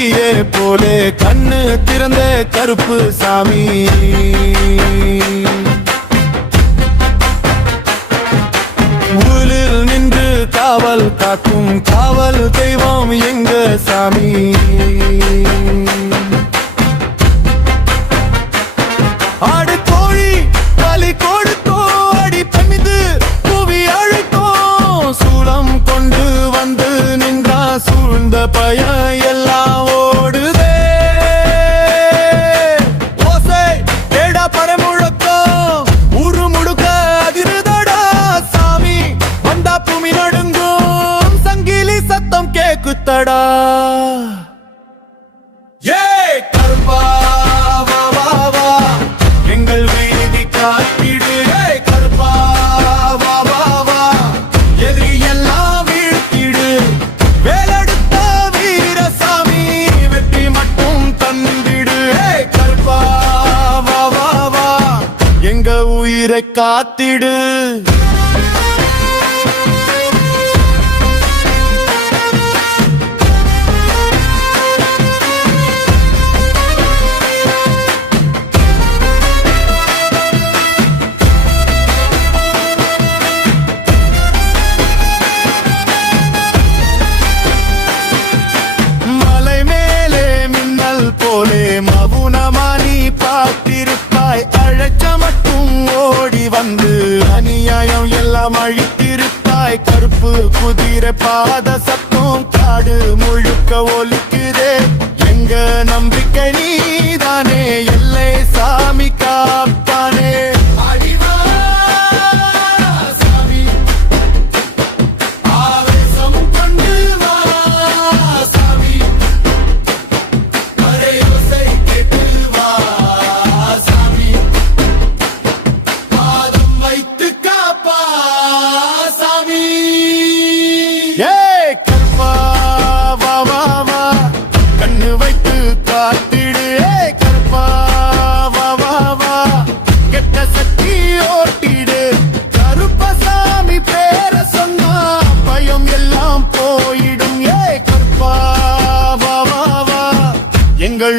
தீயே போலே கண்ணு திறந்த கருப்பு சாமி. ஊரில் நின்று காவல் காக்கும் காவல் தெய்வம் எங்க சாமி. ஆடு கோழி பலி கொடுத்தோம், அடி பணிந்து புவி அழைத்தோம். சூளம் கொண்டு வந்து நின்றா சூழ்ந்த பய எல்லாம் ஓடுதே. ஓசை ஏடா படமுழக்கம் ஊரு முழுக்க அதிருதடா சாமி. வந்தா பூமி நடுங்கும் சங்கிலி சத்தம் கேக்குத்தடா. ஏ கருப்பா வா வா வா எங்கள் வீதி காத்திடு. கருப்பா வா வா வா எதிரி எல்லாம் வீழ்த்திடு. வேலெடுத்த வீரசாமி வெற்றி மட்டும் தந்திடு. கருப்பா வா வா வா எங்க உயிரை காத்திடு. மவுனமானி பார்த்திருப்பாய், அழைச்ச மட்டும் ஓடி வந்து அநியாயம் எல்லாம் அழித்திருப்பாய். கருப்பு குதிரை பாத சத்தம் காடு முழுக்க ஒலிக்குதே. எங்க நம்பிக்கை நீதானே எல்லை சாமி காப்பானே. எங்கள்